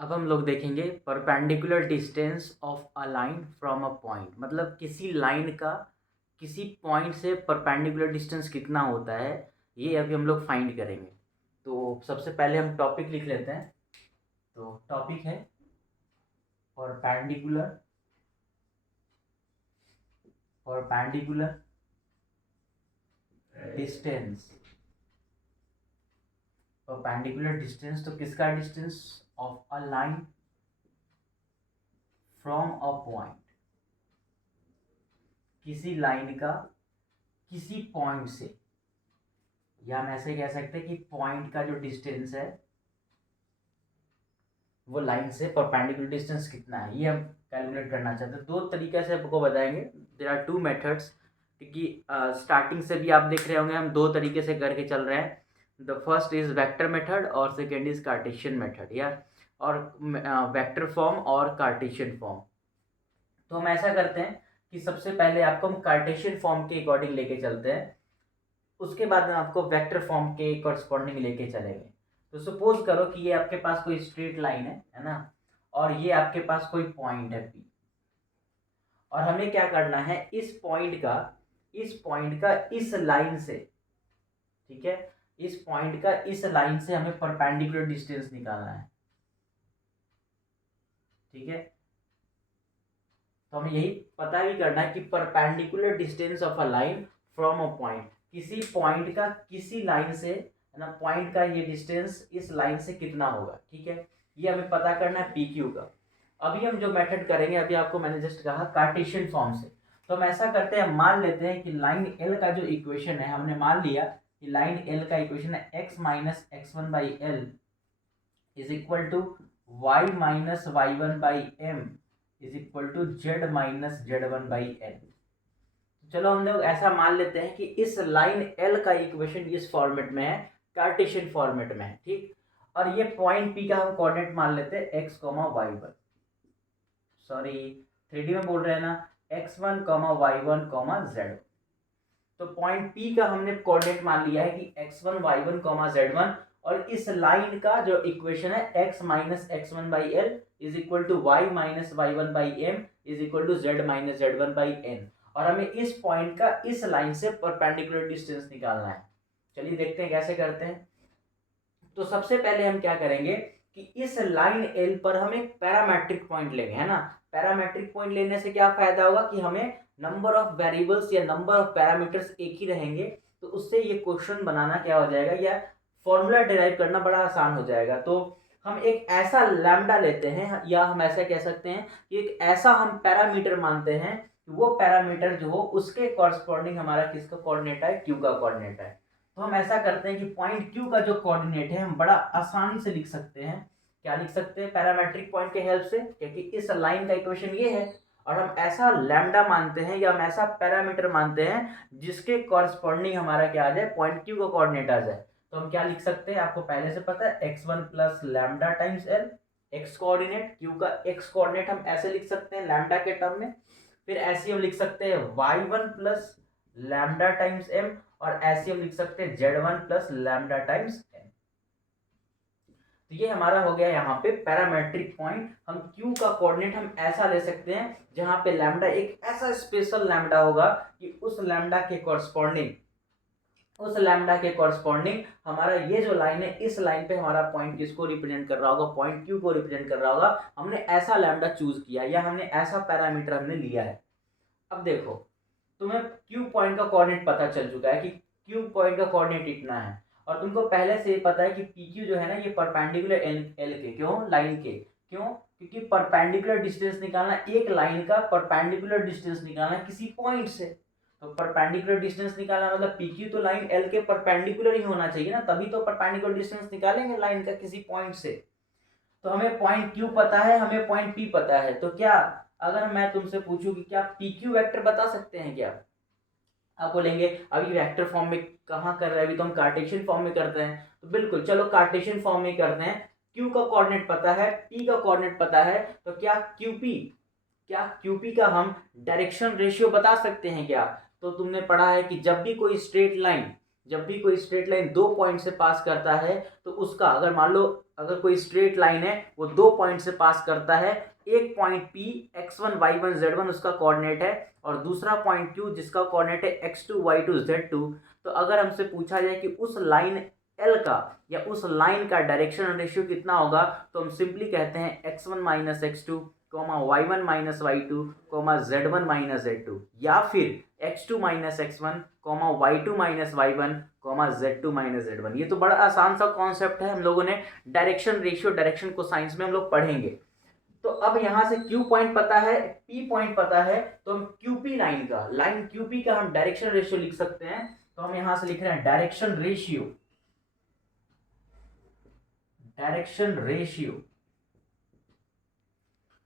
अब हम लोग देखेंगे perpendicular distance of a line from a point. मतलब किसी लाइन का किसी पॉइंट से परपेंडिकुलर डिस्टेंस कितना होता है, ये अभी हम लोग फाइंड करेंगे। तो सबसे पहले हम टॉपिक लिख लेते हैं। तो टॉपिक है perpendicular perpendicular distance. Perpendicular distance तो किसका distance? Of a line from a point. किसी लाइन का किसी पॉइंट से, या हम ऐसे कह सकते हैं कि पॉइंट का जो डिस्टेंस है वो लाइन से परपेंडिकुलर डिस्टेंस कितना है, ये हम कैलकुलेट करना चाहते हैं। दो तरीके से आपको बताएंगे। देयर आर टू मेथड्स, क्योंकि स्टार्टिंग से भी आप देख रहे होंगे हम दो तरीके से करके चल रहे हैं। The first is vector method और सेकेंड इज कार्टेशियन मेथड, या और वेक्टर फॉर्म और कार्टेशियन फॉर्म। तो हम ऐसा करते हैं कि सबसे पहले आपको हम कार्टेशियन फॉर्म के अकॉर्डिंग लेके चलते हैं, उसके बाद में आपको वेक्टर फॉर्म के कॉरस्पॉन्डिंग लेके चलेंगे। तो सपोज करो कि ये आपके पास कोई स्ट्रेट लाइन है ना, और ये आपके पास कोई पॉइंट है पी, और हमें क्या करना है, इस पॉइंट का इस लाइन से, ठीक है, इस पॉइंट का इस लाइन से हमें परपेंडिकुलर डिस्टेंस निकालना है। ठीक है, तो हमें यही पता भी करना है कि perpendicular distance of a line from a point, किसी पॉइंट का किसी लाइन से, है ना, पॉइंट का ये डिस्टेंस इस लाइन से कितना होगा। ठीक है, ये हमें पता करना है पी क्यू का। अभी हम जो मेथड करेंगे, अभी आपको मैंने जस्ट कहा कार्टेशियन फॉर्म से। तो हम ऐसा करते हैं, मान लेते हैं कि लाइन एल का जो इक्वेशन है, हमने मान लिया कि लाइन एल का इक्वेशन है X minus X one by L is equal to Y minus Y one by M is equal to Z minus Z one by N. चलो हम लोग ऐसा मान लेते हैं कि इस लाइन एल का इक्वेशन इस फॉर्मेट में है, कार्टेशियन फॉर्मेट में है। ठीक, और ये पॉइंट पी का हम कोऑर्डिनेट मान लेते हैं X comma Y one, sorry 3D में बोल रहे हैं ना, X one comma Y one comma Z. तो पॉइंट पी का हमने कोऑर्डिनेट मान लिया है कि X one Y one comma Z one, और इस लाइन का जो इक्वेशन है X minus X one by L is equal to Y minus Y one by M is equal to Z minus Z one by N. और हमें इस point का इस लाइन से परपेंडिकुलर डिस्टेंस निकालना है। चलिए देखते हैं कैसे करते हैं। तो सबसे पहले हम क्या करेंगे कि इस लाइन एल पर हम एक पैरामेट्रिक पॉइंट लेंगे, है ना। पैरामेट्रिक पॉइंट लेने से क्या फायदा होगा कि हमें नंबर ऑफ वेरिएबल्स या नंबर ऑफ पैरामीटर्स एक ही रहेंगे, तो उससे ये क्वेश्चन बनाना क्या हो जाएगा, या फॉर्मूला डिराइव करना बड़ा आसान हो जाएगा। तो हम एक ऐसा लैम्डा लेते हैं, या हम ऐसा कह सकते हैं कि एक ऐसा हम पैरामीटर मानते हैं कि वो पैरामीटर जो हो उसके कॉरस्पॉन्डिंग हमारा किसका कोऑर्डिनेट है, क्यू का कोऑर्डिनेट है। तो हम ऐसा करते हैं कि पॉइंट क्यू का जो कोऑर्डिनेट है हम बड़ा आसानी से लिख सकते हैं। क्या लिख सकते हैं? पैरामेट्रिक पॉइंट के हेल्प से, क्योंकि इस लाइन का इक्वेशन ये है, और हम ऐसा लैम्डा मानते हैं या हम ऐसा पैरामीटर मानते हैं जिसके कॉरस्पॉन्डिंग हमारा क्या आ जाए, पॉइंट क्यू का कोऑर्डिनेट आ जाए। तो हम क्या लिख सकते हैं, आपको पहले से पता है, x one plus lambda times L, x coordinate, Q का एक्स कोऑर्डिनेट हम ऐसे लिख सकते हैं लैम्डा के टर्म में। फिर ऐसे हम लिख सकते हैं Y one plus lambda times M, और ऐसे हम लिख सकते हैं Z one plus lambda times N. तो ये हमारा हो गया यहाँ पे पैरामेट्रिक पॉइंट। हम क्यू का कोऑर्डिनेट हम ऐसा ले सकते हैं जहां पे लैम्डा एक ऐसा स्पेशल लैम्डा होगा कि उस लैम्डा के कॉरस्पॉन्डिंग हमारा ये जो लाइन है, इस लाइन पे हमारा पॉइंट किसको रिप्रेजेंट कर रहा होगा, पॉइंट क्यू को रिप्रेजेंट कर रहा होगा। हमने ऐसा लैम्डा चूज किया, या हमने ऐसा पैरामीटर हमने लिया है। अब देखो, तुम्हें क्यू पॉइंट का कोऑर्डिनेट पता चल चुका है कि क्यू पॉइंट का कोऑर्डिनेट इतना है, और तुमको पहले से ही पता है कि पी क्यू जो है ना, ये परपेंडिकुलर एल के, क्यों, लाइन के, क्यों, क्योंकि परपेंडिकुलर डिस्टेंस निकालना, एक लाइन का परपेंडिकुलर डिस्टेंस निकालना किसी पॉइंट से। तो परपेंडिकुलर डिस्टेंस निकालना मतलब पी क्यू तो लाइन एल के परपेंडिकुलर ही होना चाहिए ना, तभी तो परपेंडिकुलर डिस्टेंस निकालेंगे लाइन का किसी पॉइंट से। तो हमें पॉइंट क्यू पता है, हमें पॉइंट पी पता है, तो क्या, अगर मैं तुमसे पूछूं कि क्या पी क्यू वेक्टर बता सकते हैं क्या, आप बोलेंगे अभी वेक्टर फॉर्म में कहाँ कर रहे हैं, अभी तो हम कार्टेशियन फॉर्म में करते हैं। तो बिल्कुल, चलो कार्टेशियन फॉर्म में करते हैं। क्यू का कोऑर्डिनेट पता है, पी का कोऑर्डिनेट पता है, तो क्या क्यूपी का हम डायरेक्शन रेशियो बता सकते हैं क्या? तो तुमने पढ़ा है कि जब भी कोई स्ट्रेट लाइन 2 पॉइंट से पास करता है तो उसका, अगर मान लो अगर कोई स्ट्रेट लाइन है वो 2 पॉइंट से पास करता है, एक point P x1 y1 z1 उसका कोऑर्डिनेट है और दूसरा पॉइंट Q जिसका कोऑर्डिनेट है x2 y2 z2, तो अगर हमसे पूछा जाए कि उस लाइन L का या उस लाइन का डायरेक्शन रेशियो कितना होगा, तो हम सिंपली कहते हैं x1 minus x2 y1 minus y2 z1 minus z2, या फिर x2 minus x1 y2 minus y1 z2 minus z1। ये तो बड़ा आसान सा कॉन्सेप्ट है, हम लोगों ने डायरेक्शन रेशियो, डायरेक्शन को साइंस में हम लोग पढ़ेंगे। तो अब यहां से Q पॉइंट पता है, P पॉइंट पता है, तो हम QP लाइन QP का हम डायरेक्शन रेशियो लिख सकते हैं। तो हम यहां से लिख रहे हैं डायरेक्शन रेशियो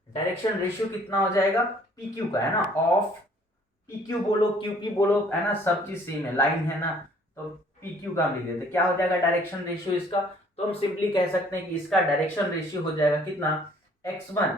डायरेक्शन रेशियो कितना हो जाएगा, PQ का है ना, ऑफ PQ बोलो QP बोलो है ना, सब चीज सेम है, लाइन है ना, तो PQ का हम लिख देते, क्या हो जाएगा डायरेक्शन रेशियो इसका। तो हम सिंपली कह सकते हैं कि इसका डायरेक्शन रेशियो हो जाएगा कितना, x1।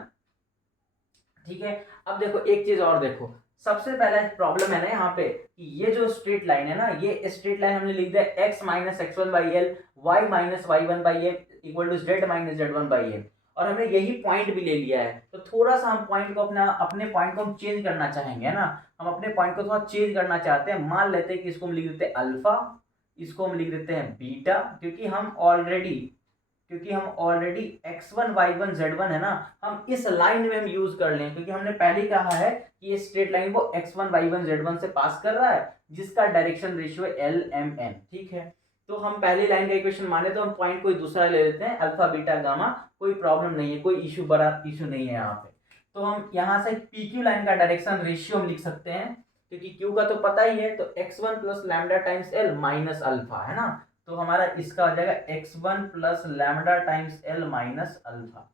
ठीक है, अब देखो एक चीज और देखो, सबसे पहला प्रॉब्लम है ना यहाँ पे कि ये जो स्ट्रेट लाइन है ना, ये स्ट्रेट लाइन हमने लिख दिया x minus x1 by L, y minus y1 by M equal to z minus z1 by M, और हमने यही पॉइंट भी ले लिया है। तो थोड़ा सा हम पॉइंट को अपने पॉइंट को हम चेंज करना चाहेंगे ना, हम अपने पॉइंट को थोड़ा चेंज करना चाहते हैं। मान लेते हैं कि इसको हम लिख देते हैं अल्फा, इसको हम लिख देते हैं बीटा, क्योंकि हम ऑलरेडी x1 y1 z1 है ना, हम इस लाइन में हम यूज कर लें, क्योंकि हमने पहले ही कहा है कि ये स्ट्रेट लाइन वो x1 y1 z1 से पास कर रहा है, जिसका डायरेक्शन रेशियो है LMN। ठीक है, तो हम पहली लाइन का इक्वेशन माने तो हम पॉइंट कोई दूसरा ले लेते हैं, अल्फा बीटा गामा, कोई प्रॉब्लम नहीं है, कोई इशू, बड़ा इशू नहीं है यहाँ पे। तो हम यहाँ से PQ लाइन का डायरेक्शन रेशियो हम लिख सकते हैं, क्योंकि Q का तो पता ही है, तो x1 plus lambda times L minus alpha है ना, तो हमारा इसका हो जाएगा x1 plus lambda times L minus alpha.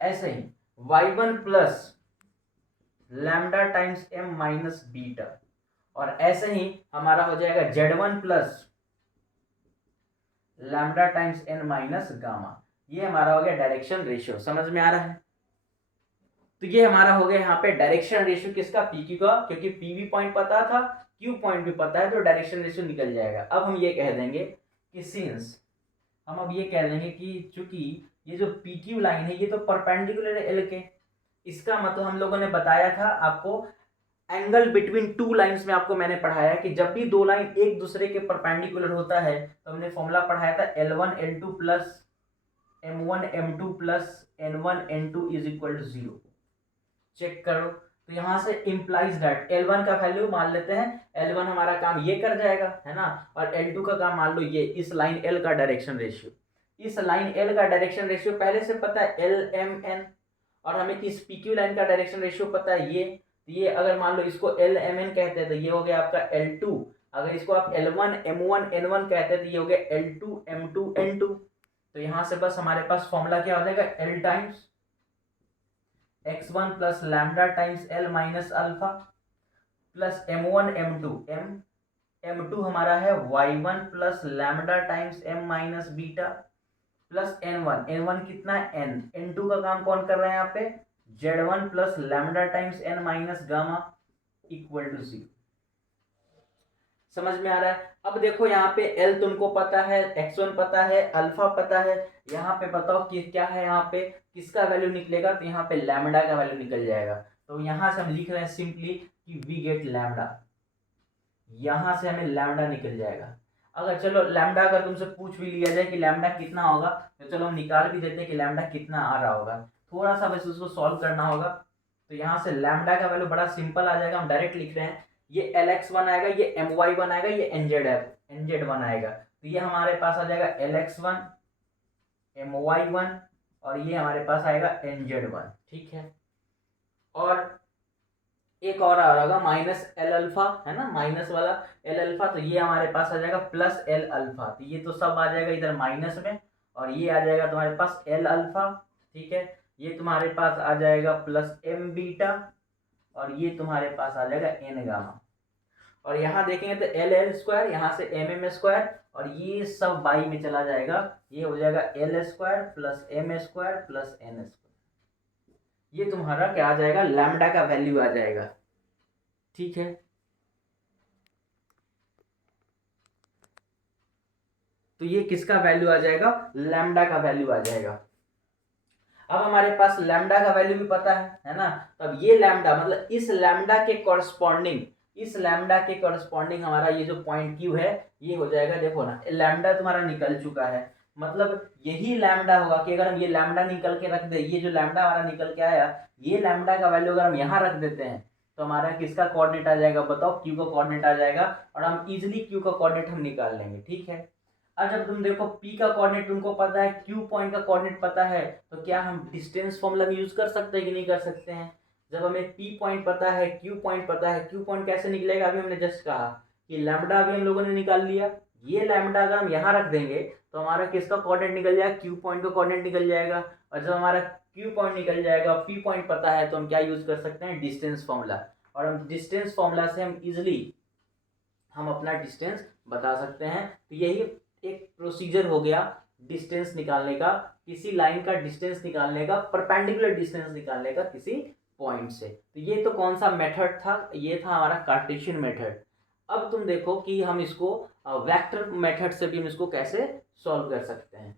ऐसे ही y1 plus lambda times m minus beta, और ऐसे ही हमारा हो जाएगा z1 plus lambda times n minus gamma. ये हमारा हो गया डायरेक्शन रेशियो, समझ में आ रहा है। तो ये हमारा हो गया यहाँ पे डायरेक्शन रेशियो किसका, PQ का, क्योंकि PV पॉइंट पता था, Q पॉइंट भी पता है, तो डायरेक्शन रेशियो निकल जाएगा। अब हम ये कह देंगे कि सिंस, हम अब ये कह देंगे कि चूंकि ये जो PQ लाइन है ये तो परपेंडिकुलर है L के, इसका मतलब हम लोगों ने बताया था आपको एंगल बिटवीन टू लाइंस में, आपको मैंने पढ़ाया कि जब भी दो लाइन एक दूसरे के परपेंडिकुलर होता है तो हमने फॉर्मूला पढ़ाया था L1 L2 plus M1 M2 plus N1 N2 is equal to 0। Check करो, तो यहां से इंप्लाइज दैट L1 का वैल्यू मान लेते हैं, L1 हमारा काम ये कर जाएगा है ना, और L2 का काम मान लो ये इस लाइन L का डायरेक्शन रेशियो, इस लाइन L का डायरेक्शन रेशियो पहले से पता है LMN, और हमें इस PQ लाइन का डायरेक्शन रेशियो पता है ये अगर मान लो इसको LMN कहते हैं तो ये हो गया आपका L2, अगर इसको आप L1 M1 N1 कहते हैं तो ये हो गया L2 M2 N2। तो यहां से बस हमारे पास फॉर्मूला क्या हो जाएगा, L times x1 plus lambda times L minus alpha plus M1 M2 M2 हमारा है y1 plus lambda times M minus beta plus N1 कितना है N, N2 का काम कौन कर रहा है यहाँ पे, Z1 plus lambda times N minus gamma equal to 0। समझ में आ रहा है। अब देखो यहाँ पे L तुमको पता है, x1 पता है, अल्फा पता है, यहाँ पे बताओ कि क्या है, यहाँ पे किसका वैल्यू निकलेगा, तो यहाँ पे लैम्डा का वैल्यू निकल जाएगा। तो यहाँ से हम लिख रहे हैं सिंपली कि वी गेट लैम्डा, यहाँ से हमें लैम्डा निकल जाएगा। अगर चलो लैम्डा अगर तुमसे पूछ भी लिया जाए कि लैम्डा कितना होगा, तो चलो हम निकाल भी देते हैं कि लैम्डा कितना आ रहा होगा, थोड़ा सा बस उसको सॉल्व करना होगा। तो यहाँ से लैम्डा का वैल्यू बड़ा सिंपल आ जाएगा, हम डायरेक्ट लिख रहे हैं, ये LX1 आएगा, ये My1 आएगा, ये NZ1 आएगा, तो ये हमारे पास आ जाएगा LX1 My1 और ये हमारे पास आएगा NZ1। ठीक है, और एक और आ रहा होगा माइनस L अल्फा है ना, माइनस वाला L अल्फा, तो ये हमारे पास आ जाएगा प्लस L अल्फा, तो ये तो सब आ जाएगा इधर माइनस में, और ये आ जाएगा तुम्हारे पास L अल्फा। ठीक है, ये तुम्हारे पास आ जाएगा प्लस M बीटा, और ये तुम्हारे पास आ जाएगा N गामा, और यहाँ देखेंगे तो LL स्क्वायर, यहाँ से MM स्क्वायर, और ये सब बाई में चला जाएगा, ये हो जाएगा L square plus M square plus N square, ये तुम्हारा क्या आ जाएगा, लैम्डा का वैल्यू आ जाएगा। ठीक है, तो ये किसका वैल्यू आ जाएगा, लैम्डा का वैल्यू आ जाएगा। अब हमारे पास लैम्डा का वैल्यू भी पता है ना। तो अब ये लैम्डा मतलब इस लैम्डा के कॉरस्पॉन्डिंग, इस लैम्डा के कॉरस्पॉन्डिंग हमारा ये जो पॉइंट क्यू है ये हो जाएगा, देखो ना लैम्डा तुम्हारा निकल चुका है, मतलब यही लैम्डा होगा कि अगर हम ये लैम्डा निकल के रख दे, ये जो लैम्डा हमारा निकल के आया, ये लैम्डा का वैल्यू अगर हम यहाँ रख देते हैं तो हमारा किसका कोऑर्डिनेट आ जाएगा, बताओ, क्यू का कोऑर्डिनेट आ जाएगा, और हम इजिली क्यू का कोऑर्डिनेट हम निकाल लेंगे। ठीक है, अब जब तुम देखो P का कोऑर्डिनेट तुमको पता है, Q पॉइंट का कोऑर्डिनेट पता है, तो क्या हम डिस्टेंस फॉर्मूला में यूज कर सकते हैं कि नहीं कर सकते हैं। जब हमें P पॉइंट पता है, Q पॉइंट पता है, Q पॉइंट कैसे निकलेगा, अभी हमने जस्ट कहा कि लैम्डा भी हम लोगों ने निकाल लिया, ये लैम्डा अगर हम यहाँ रख देंगे तो हमारा किसका कोऑर्डिनेट निकल जाएगा, Q पॉइंट का कोऑर्डिनेट निकल जाएगा। और जब हमारा Q पॉइंट निकल जाएगा, P पॉइंट पता है, तो हम क्या यूज कर सकते हैं, डिस्टेंस फॉर्मूला, और हम डिस्टेंस फॉर्मूला से हम इजिली हम अपना डिस्टेंस बता सकते हैं। तो यही एक प्रोसीजर हो गया डिस्टेंस निकालने का, किसी लाइन का डिस्टेंस निकालने का, परपेंडिकुलर डिस्टेंस निकालने का किसी पॉइंट से। तो ये तो कौन सा मेथड था, ये था हमारा कार्टेशियन मेथड। अब तुम देखो कि हम इसको वेक्टर मेथड से भी हम इसको कैसे सॉल्व कर सकते हैं।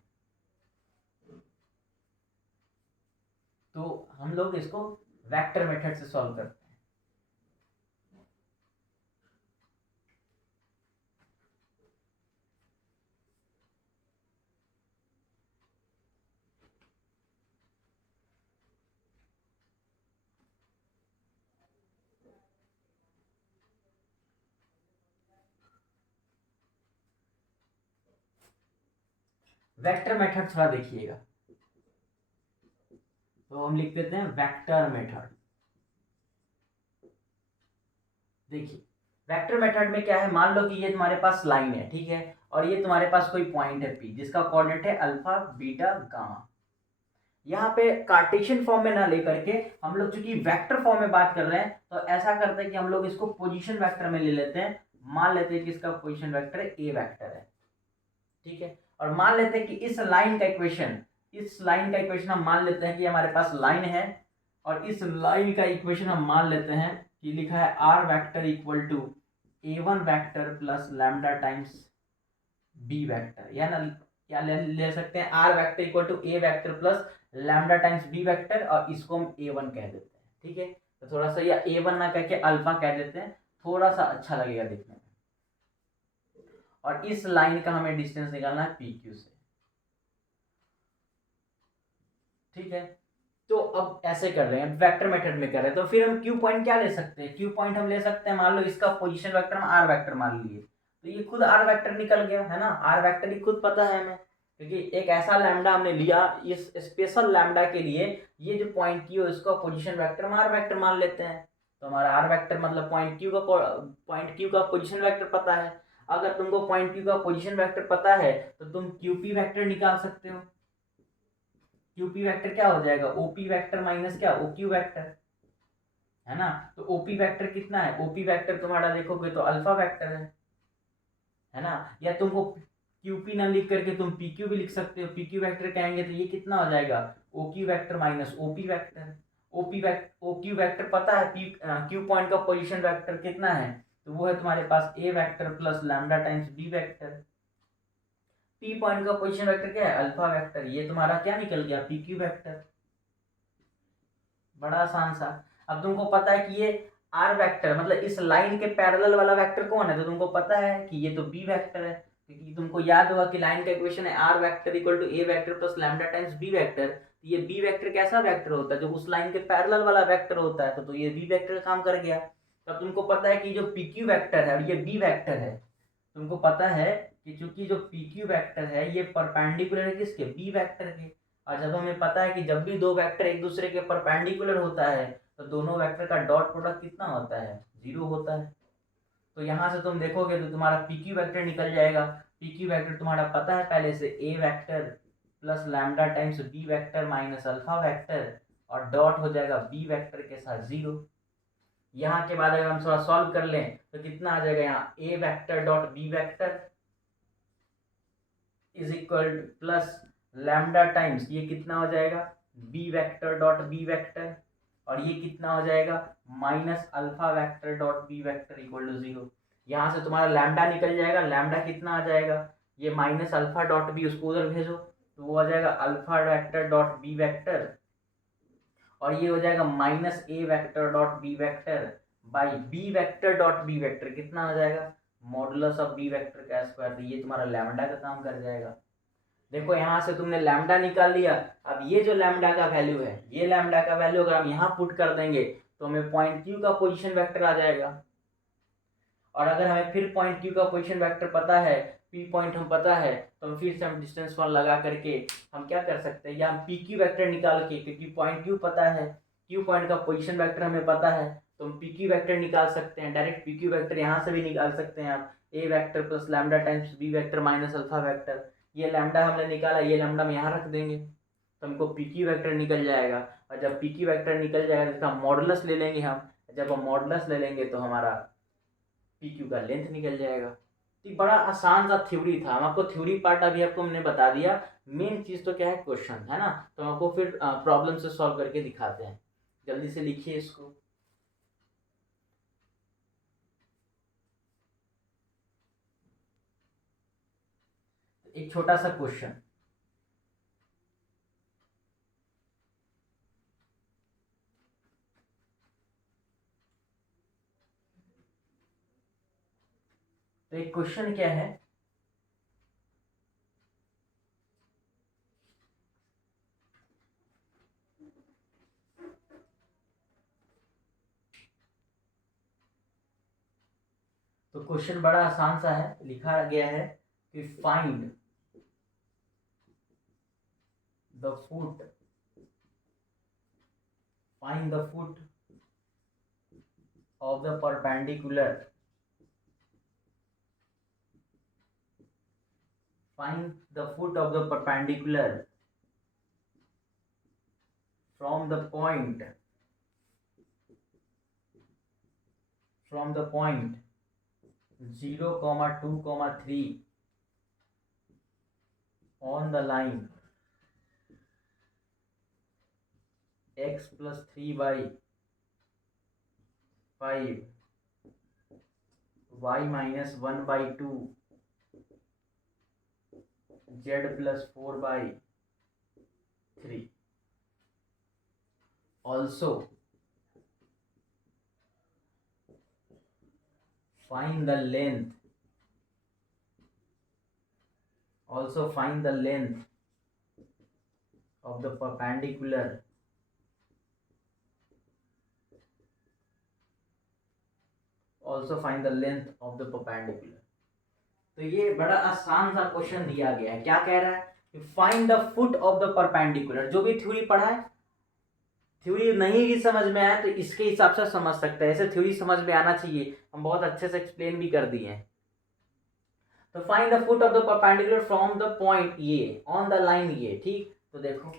तो हम लोग इसको वेक्टर मेथड से सॉल्व करते हैं। वेक्टर मेथड थोड़ा देखिएगा, तो हम लिख देते हैं वेक्टर मेथड। देखिए वेक्टर मेथड में क्या है, मान लो कि ये तुम्हारे पास लाइन है, ठीक है, और ये तुम्हारे पास कोई पॉइंट है P जिसका कोऑर्डिनेट है अल्फा बीटा गामा। यहाँ पे कार्टेशियन फॉर्म में ना लेकर के हम लोग चूंकि वेक्टर फॉर्म में बात कर रहे हैं, तो ऐसा करते हैं कि हम लोग इसको पोजीशन वेक्टर में ले लेते हैं। मान लेते हैं कि इसका पोजीशन वेक्टर ए वेक्टर है, ठीक है, और मान लेते हैं कि इस लाइन का इक्वेशन हम मान लेते हैं कि हमारे पास लाइन है, और इस लाइन का इक्वेशन हम मान लेते हैं कि लिखा है R vector equal to A1 vector plus lambda times B vector, या ना क्या ले सकते हैं, R vector equal to A vector plus lambda times B vector, और इसको हम A1 कह देते हैं। ठीक है, तो थोड़ा सा या A1 ना कह के अल्फा कह देते हैं, थोड़ा सा अच्छा लगेगा देखने में। और इस लाइन का हमें डिस्टेंस निकालना है PQ से। ठीक है, तो अब ऐसे कर रहे हैं, वेक्टर मेथड में कर रहे हैं, तो फिर हम क्यू पॉइंट क्या ले सकते हैं, क्यू पॉइंट हम ले सकते हैं, मान लो इसका पोजीशन वेक्टर हम आर वेक्टर मान लिए, तो ये खुद आर वेक्टर निकल गया है ना, आर वेक्टर ही खुद पता है हमें, क्योंकि एक ऐसा लैम्डा हमने लिया, इस स्पेशल लैम्डा के लिए ये जो पॉइंट क्यू है उसका पोजीशन वेक्टर हम आर वेक्टर मान लेते हैं। तो हमारा आर वेक्टर मतलब पॉइंट क्यू का पोजीशन वेक्टर पता है। अगर तुमको पॉइंट क्यू का पोजीशन वेक्टर पता है तो तुम क्यूपी वेक्टर निकाल सकते हो। क्यूपी वेक्टर क्या हो जाएगा, ओपी वेक्टर माइनस क्या, ओक्यू वेक्टर, है ना। तो ओपी वेक्टर कितना है, ओपी वेक्टर तुम्हारा देखोगे तो अल्फा वेक्टर है ना। या तुमको क्यूपी ना लिख करके तुम पीक्यू भी लिख सकते हो, पीक्यू वेक्टर कहेंगे तो ये कितना हो जाएगा, OQ vector minus OP vector. OQ vector पता है, पी क्यू पॉइंट का पोजीशन वेक्टर कितना है, तो वो है तुम्हारे पास A vector plus lambda times B vector. P point का पोजीशन वेक्टर क्या है, अल्फा वेक्टर, ये तुम्हारा क्या निकल गया, पीक्यू वेक्टर। बड़ा आसान सा। अब तुमको पता है कि ये आर वेक्टर मतलब इस लाइन के पैरेलल वाला वेक्टर कौन है, तो तुमको पता है कि ये तो बी वेक्टर है, क्योंकि तुमको याद होगा कि लाइन का इक्वेशन है R vector equal to A vector plus lambda times B vector. ये बी वेक्टर कैसा वेक्टर होता है, जो उस लाइन के पैरेलल वाला वेक्टर होता है, तो ये बी वेक्टर का काम कर गया। तब तुमको पता है कि जो पीक्यू वेक्टर है और ये बी वेक्टर है, तुमको पता है कि चूंकि जो PQ वेक्टर है ये परपेंडिकुलर है किसके, बी वेक्टर के। और जब हमें पता है कि जब भी दो वेक्टर एक दूसरे के परपेंडिकुलर होता है तो दोनों वेक्टर का डॉट प्रोडक्ट कितना होता है, 0 होता है। तो यहाँ से तुम देखोगे तो तुम्हारा PQ वेक्टर निकल जाएगा। PQ वेक्टर तुम्हारा पता है पहले से, A vector plus lambda times B vector minus alpha vector, और डॉट हो जाएगा बी वेक्टर के साथ 0। यहाँ के बाद अगर हम थोड़ा सॉल्व कर लें तो कितना आ जाएगा, यहाँ A vector dot B vector is equal plus lambda times ये कितना हो जाएगा, B vector dot B vector, और ये कितना हो जाएगा minus alpha vector dot B vector equal to 0। यहाँ से तुम्हारा लैम्डा निकल जाएगा, लैम्डा कितना आ जाएगा, ये माइनस अल्फा डॉट बी उसको उधर भेजो तो वो आ जाएगा alpha vector dot B vector, और ये हो जाएगा minus A vector dot B vector by B vector dot B vector, कितना आ जाएगा मॉडुलस ऑफ बी वेक्टर का स्क्वायर, तो ये तुम्हारा लैम्डा का काम कर जाएगा। देखो यहाँ से तुमने लैम्डा निकाल लिया, अब ये जो लैम्डा का वैल्यू है, ये लैम्डा का वैल्यू अगर हम यहाँ पुट कर देंगे तो हमें पॉइंट क्यू का पोजीशन वेक्टर आ जाएगा, और अगर हमें फिर पॉइंट क्यू का पोजीशन वेक्टर पता है, पी पॉइंट हम पता है, तो हम फिर से हम डिस्टेंस वन लगा करके हम क्या कर सकते हैं, या हम पी क्यू वेक्टर निकाल के, क्योंकि पॉइंट क्यू पता है, क्यू पॉइंट का पोजीशन वेक्टर हमें पता है, तो हम पी क्यू वेक्टर निकाल सकते हैं, डायरेक्ट पी क्यू वेक्टर यहाँ से भी निकाल सकते हैं आप, A vector plus lambda times B vector minus alpha vector, ये लैम्डा हमने निकाला, ये लैम्डा हम यहाँ रख देंगे तो हमको पी क्यू वेक्टर निकल जाएगा, और जब पी क्यू वेक्टर निकल जाएगा तो इसका मॉडुलस ले लेंगे हम, जब हम मॉडुलस ले लेंगे तो हमारा पी क्यू का लेंथ निकल जाएगा। तो बड़ा आसान सा थ्योरी था, हम आपको थ्योरी पार्ट अभी आपको हमने बता दिया, मेन चीज़ तो क्या है क्वेश्चन है ना, तो हम आपको फिर प्रॉब्लम से सॉल्व करके दिखाते हैं, जल्दी से लिखिए इसको। एक छोटा सा क्वेश्चन, तो एक क्वेश्चन क्या है, तो क्वेश्चन बड़ा आसान सा है, लिखा गया है कि find the foot of the perpendicular, find the foot of the perpendicular from the point 0, 2, 3 on the line x plus 3 by 5 y minus 1 by 2 z plus 4 by 3. Also find the length of the perpendicular तो ये बड़ा आसान सा question दिया गया है, क्या कह रहा है, find the foot of the perpendicular. जो भी थ्योरी पढ़ा है, थ्योरी नहीं भी समझ में आया तो इसके हिसाब से समझ सकते हैं, ऐसे थ्योरी समझ में आना चाहिए, हम बहुत अच्छे से एक्सप्लेन भी कर दिए हैं। तो find the foot of the perpendicular from the point ये ऑन द लाइन ये, ठीक, तो देखो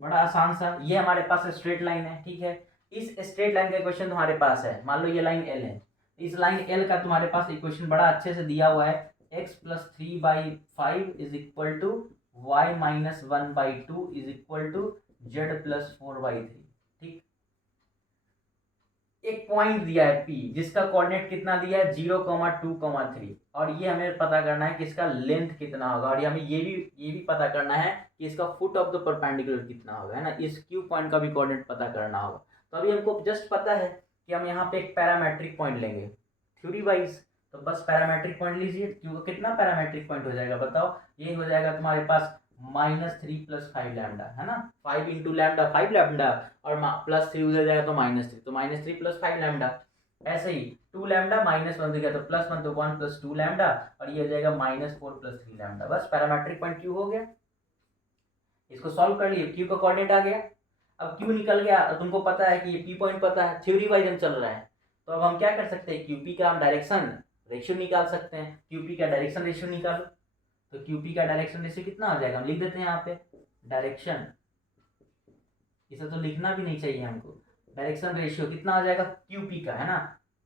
बड़ा आसान सा, ये हमारे पास स्ट्रेट लाइन है, ठीक है, इस स्ट्रेट लाइन का इक्वेशन तुम्हारे पास है, मान लो ये लाइन एल है, इस लाइन एल का तुम्हारे पास इक्वेशन बड़ा अच्छे से दिया हुआ है, x plus 3/5 is equal to y minus 1/2 is equal to z plus 4/3, ठीक। एक पॉइंट दिया है P जिसका कोऑर्डिनेट कितना दिया है 0, 2, 3, और ये हमें पता करना है कि इसका लेंथ कितना होगा, और हमें ये भी पता करना है कि इसका फुट ऑफ द परपेंडिकुलर कितना होगा, है ना, इस Q पॉइंट का भी कोऑर्डिनेट पता करना होगा। तो अभी हमको जस्ट पता है कि हम यहाँ पे एक पैरामेट्रिक पॉइंट लेंगे थ्योरी वाइज, तो बस पैरामेट्रिक पॉइंट लीजिए, Q का कितना पैरामेट्रिक पॉइंट हो जाएगा बताओ, ये हो जाएगा तुम्हारे पास -3 + 5 लैम्डा, है ना, 5 इंटू लैम्डा 5 लैम्डा, और +3 उधर जाएगा तो -3, तो -3 + 5 लैम्डा, ऐसे ही 2 लैम्डा -1 गया तो +1 तो 1 + 2 लैम्डा, और ये हो जाएगा -4 + 3 लैम्डा, बस पैरामेट्रिक पॉइंट Q हो गया। इसको सॉल्व कर लिए, Q का कोऑर्डिनेट आ गया, अब Q निकल गया, तुमको पता है कि ये P पॉइंट पता है, थ्योरी वाइज हम चल रहा है, तो अब हम क्या कर सकते हैं, QP का हम डायरेक्शन रेशियो निकाल सकते हैं, QP का डायरेक्शन रेशियो निकालो, तो QP का डायरेक्शन रेशियो कितना हो जाएगा, हम लिख देते हैं यहाँ पे डायरेक्शन, इसे तो लिखना भी नहीं चाहिए हमको, डायरेक्शन रेशियो कितना हो जाएगा QP का, है ना,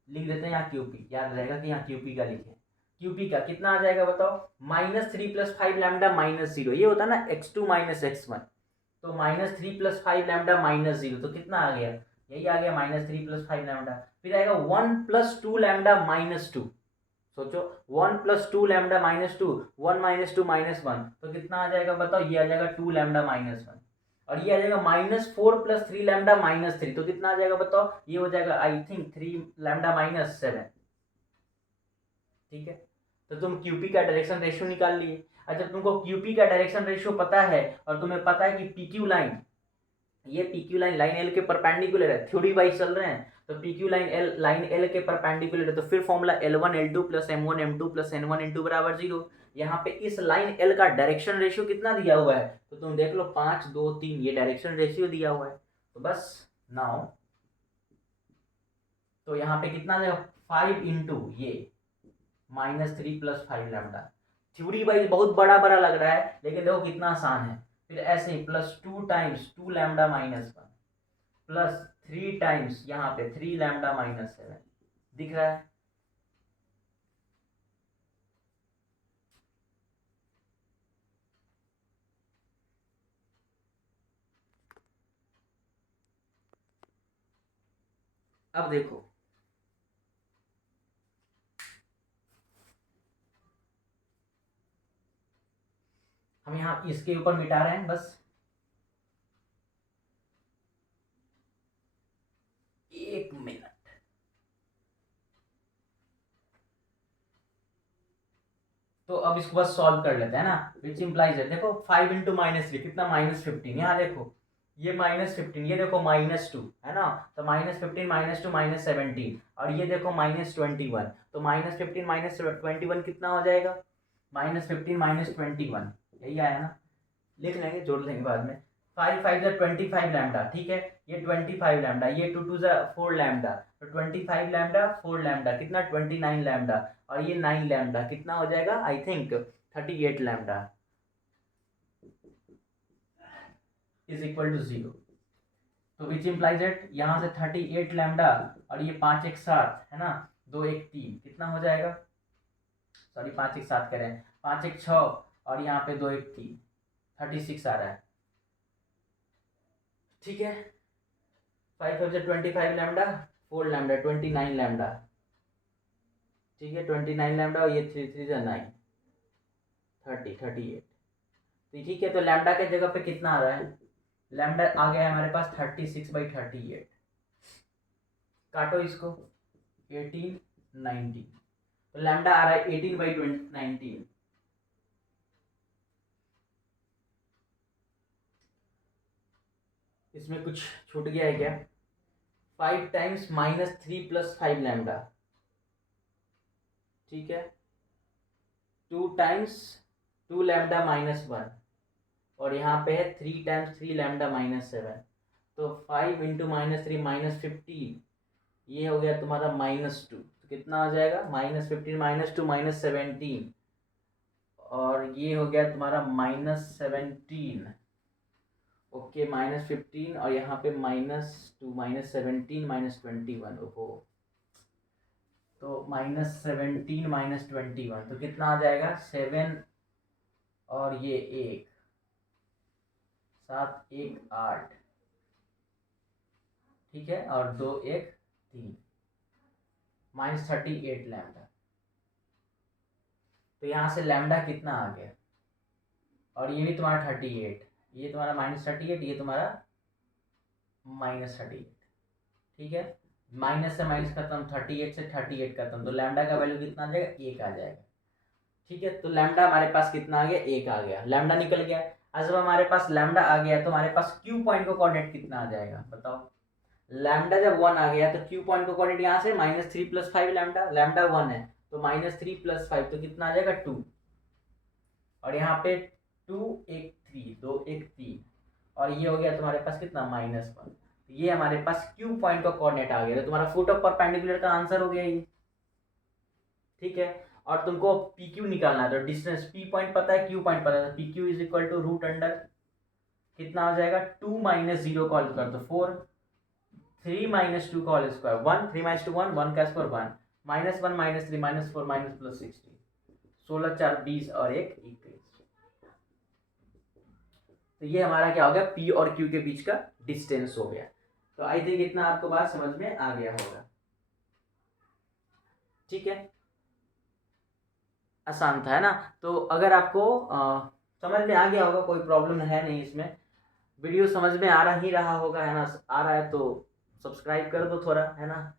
लिख देते हैं यहाँ QP, याद रहेगा कि यहाँ QP का लिखे, QP का कितना आ जाएगा बताओ, -3 + 5 लैम्डा -0, ये होता है ना x2 - x1, तो -3 + 5 लैम्डा -0, तो कितना आ गया, यही आ गया -3 + 5 लैम्डा, फिर आएगा 1 + 2 लैम्डा -2, सोचो 1 + 2 लैम्डा -2, 1 - 2 -1, तो कितना आ जाएगा बताओ? ये आ जाएगा 2 लैम्डा -1, और ये आ जाएगा -4 + 3 लैम्डा -3, तो कितना आ जाएगा बताओ? ये हो जाएगा आई थिंक 3 लैम्डा -7। ठीक है, तो तुम क्यूपी का डायरेक्शन रेशियो निकाल लिए। अच्छा, तुमको क्यूपी का डायरेक्शन रेशियो पता है और तुम्हें पता है कि पीक्यू लाइन, ये पीक्यू लाइन एल के परपेंडिकुलर है, थ्योरी वाइज चल रहे हैं, तो पीक्यू लाइन एल के परपेंडिकुलर है, तो फिर formula L1 L2 + M1 M2 + N1 N2 = 0। यहाँ पे इस लाइन एल का डायरेक्शन रेशियो कितना दिया हुआ है? तो तुम देख लो 5 2 3, ये डायरेक्शन रेशियो दिया हुआ है। तो बस नाउ, तो यहाँ पे कितना देगा? 5 इंटू ये -3 + 5 लैम्डा। थ्योरी वाइज बहुत बड़ा बड़ा लग रहा है, लेकिन देखो कितना आसान है। फिर ऐसे ही +2 × 2 लैम्डा -1 प्लस 3 टाइम्स यहाँ पे 3 लैम्डा -7 दिख रहा है। अब देखो, हम यहाँ इसके ऊपर मिटा रहे हैं बस। एक मिनट, तो अब इसको बस सॉल्व कर लेते हैं ना, विच इंप्लाइज है, देखो 5 × -3 कितना? -15। यहाँ देखो ये -15, ये देखो -2 है ना, तो -15 -2 -17, और ये देखो -21, तो -15 -21 कितना हो जाएगा? -15 -21, यही आया ना, लिख लेंगे, जोड़ लेंगे बाद में। 5 5 = 25 लैम्डा, ठीक है, ये 25 लैम्डा, ये 2 2 = 4 लैम्डा, तो 25 लैम्डा 4 लैम्डा कितना? 29 लैम्डा, और ये 9 लैम्डा कितना हो जाएगा? I think 38 lambda is equal to 0। तो विच इम्प्लाइज इट, यहाँ से 38 लैम्डा, और ये 5 1 7 है ना, 2 1 3 कितना हो जाएगा? सॉरी 5 1 7 करें, 5 1 6, और यहाँ पे 2 1 3, 36 आ रहा है। ठीक है, 5 5 = 25 लैम्डा, 4 लैम्डा 29 लैम्डा, ठीक है 29 लैम्डा, और ये 3 3 = 9, 38। तो ठीक है, तो लैम्डा के जगह पे कितना आ रहा है? लैम्डा आ गया है हमारे पास 36/38। काटो इसको, 18 19, तो लैम्डा आ रहा है 18/19। इसमें कुछ छूट गया है क्या? 5 टाइम्स -3 + 5 लैम्डा, ठीक है, 2 टाइम्स 2 लैम्डा -1, और यहाँ पे है 3 टाइम्स 3 लैम्डा -7, तो 5 × -3 -15, ये हो गया तुम्हारा -2, तो कितना आ जाएगा? -15 -2 -17, और ये हो गया तुम्हारा -17। ओके, -15, और यहाँ पे -2 -17 -21, ओहो, तो -17 -21, तो कितना आ जाएगा? 7, और ये 1 7 1 8, ठीक है, और 2 1 3, -38 लैम्डा। तो यहाँ से लैम्डा कितना आ गया? और ये भी तुम्हारा 38, ये तुम्हारा -38, ये तुम्हारा -38, ठीक है, माइनस से माइनस खत्म, 38 से 38 खत्म, तो लैम्डा का वैल्यू कितना आ जाएगा? 1 आ जाएगा। ठीक है, तो लैम्डा हमारे पास कितना आ गया? 1 आ गया, लैम्डा निकल गया। अब जब हमारे पास लैम्डा आ गया, तो हमारे पास क्यू पॉइंट का कोऑर्डिनेट कितना आ जाएगा बताओ? लैम्डा जब 1 आ गया, तो क्यू पॉइंट का कोऑर्डिनेट यहाँ से -3 + 5 लैम्डा, लैम्डा 1 है, तो -3 + 5, तो कितना आ जाएगा? 2, और यहाँ पे 2 1 3 2 1 3, और ये हो गया तुम्हारे पास कितना? -1। ये हमारे पास क्यू पॉइंट का कोऑर्डिनेट आ गया, तो तुम्हारा फुट ऑफ परपेंडिकुलर का आंसर हो गया ये। ठीक है, और तुमको पी क्यू निकालना है, तो डिस्टेंस पी पॉइंट पता है, क्यू पॉइंट पता है, P Q is equal to √root under कितना हो जाएगा? 2 - 0 कॉल कर दो 4, 3 - 2 कॉल स्क्वायर 1, 3 - 2 1, 1 का स्क्वायर 1, -1 - 3 -4 -+16, 16 4 20, और 1 21। तो ये हमारा क्या हो गया? पी और क्यू के बीच का डिस्टेंस हो गया। तो आई थिंक इतना आपको बात समझ में आ गया होगा। ठीक है, आसान था, है ना। तो अगर आपको समझ में आ गया होगा, कोई प्रॉब्लम है नहीं इसमें, वीडियो समझ में आ रहा ही रहा होगा, है ना। आ रहा है तो सब्सक्राइब कर दो थोड़ा, है ना।